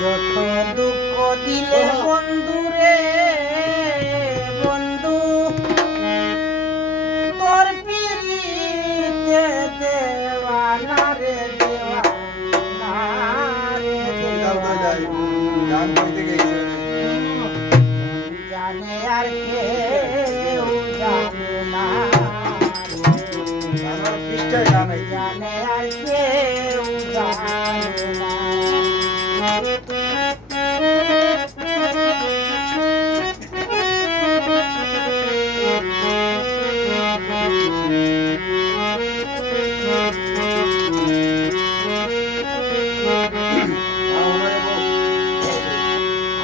যত দুঃখ দিলে বন্ধু রে বন্ধু তোর পিরিতে দেওয়ানা রে দেওয়ানা রে দেওয়ানা জানে আর কেউ জানে না জানে আর কেউ জানে না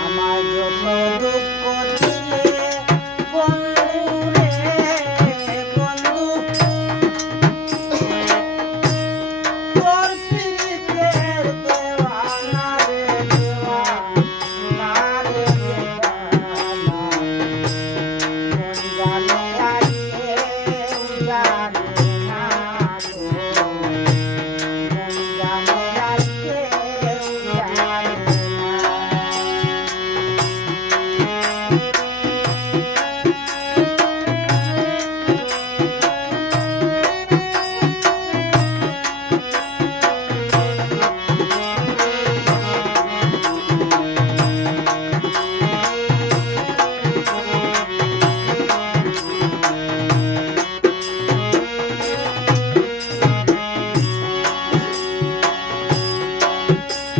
আমার যত দুঃখ দিলে বন্ধু রে বন্ধু তোর পিরিতের দেওয়ানা রে দেওয়ানা রে দেওয়ানা মন জানে আর কেউ জানে না গো মন জানে আর কেউ জানে না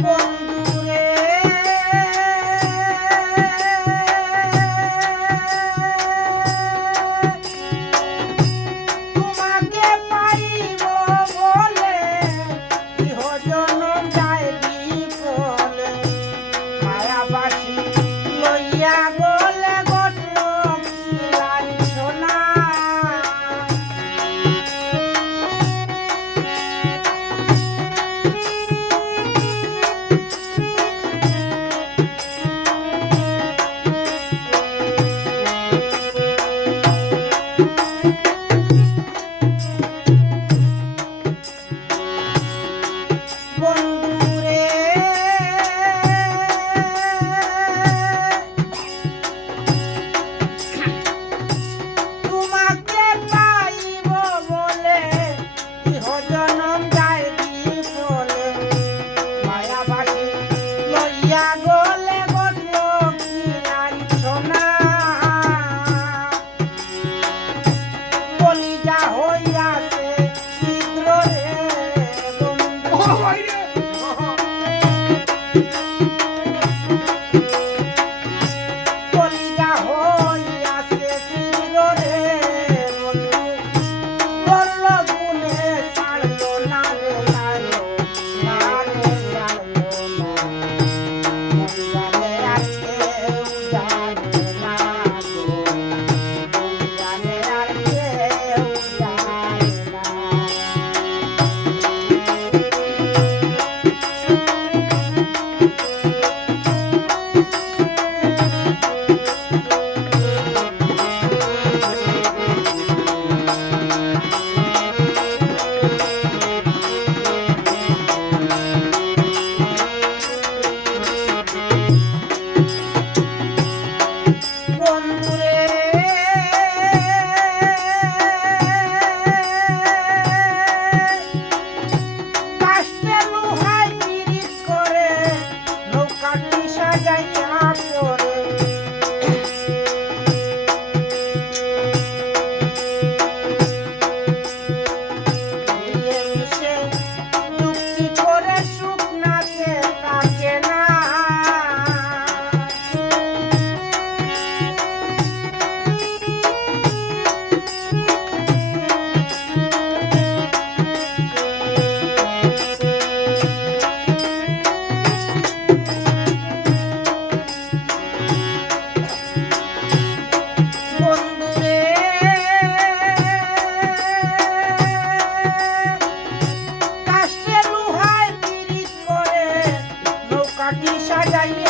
বন্ধুরে তোমাকে পাইব বলে ইহজনম যায় বিফলে মায়াবাসী লইয়া গলে ঘটল কি লাঞ্ছনা বন্ধুরে তোমাকে পাইব বলে ইহজনম যায় বিফলে মায়াবাসী লইয়া গলে ঘটল কি লাঞ্ছনা কলিজা হইয়াছে ছিদ্র রে বন্ধু কলিজা হইয়াছে ছিদ্র রে বন্ধু করল গুনে ছাড়লো না রে ছাড়লো না রে ছাড়লো না মন জানে আর কেউ জানে না গো মন জানে আর কেউ জানে না বন্ধুরে কাস্তে লোহায় পিরিত করে নৌকাটি সাজাইয়া পরে মিলে মিশে চুক্তি করে সুখ নাচে থাকে না বন্ধুরে কাস্তে লোহায় পিরিত করে নৌকাটি সাজাইয়া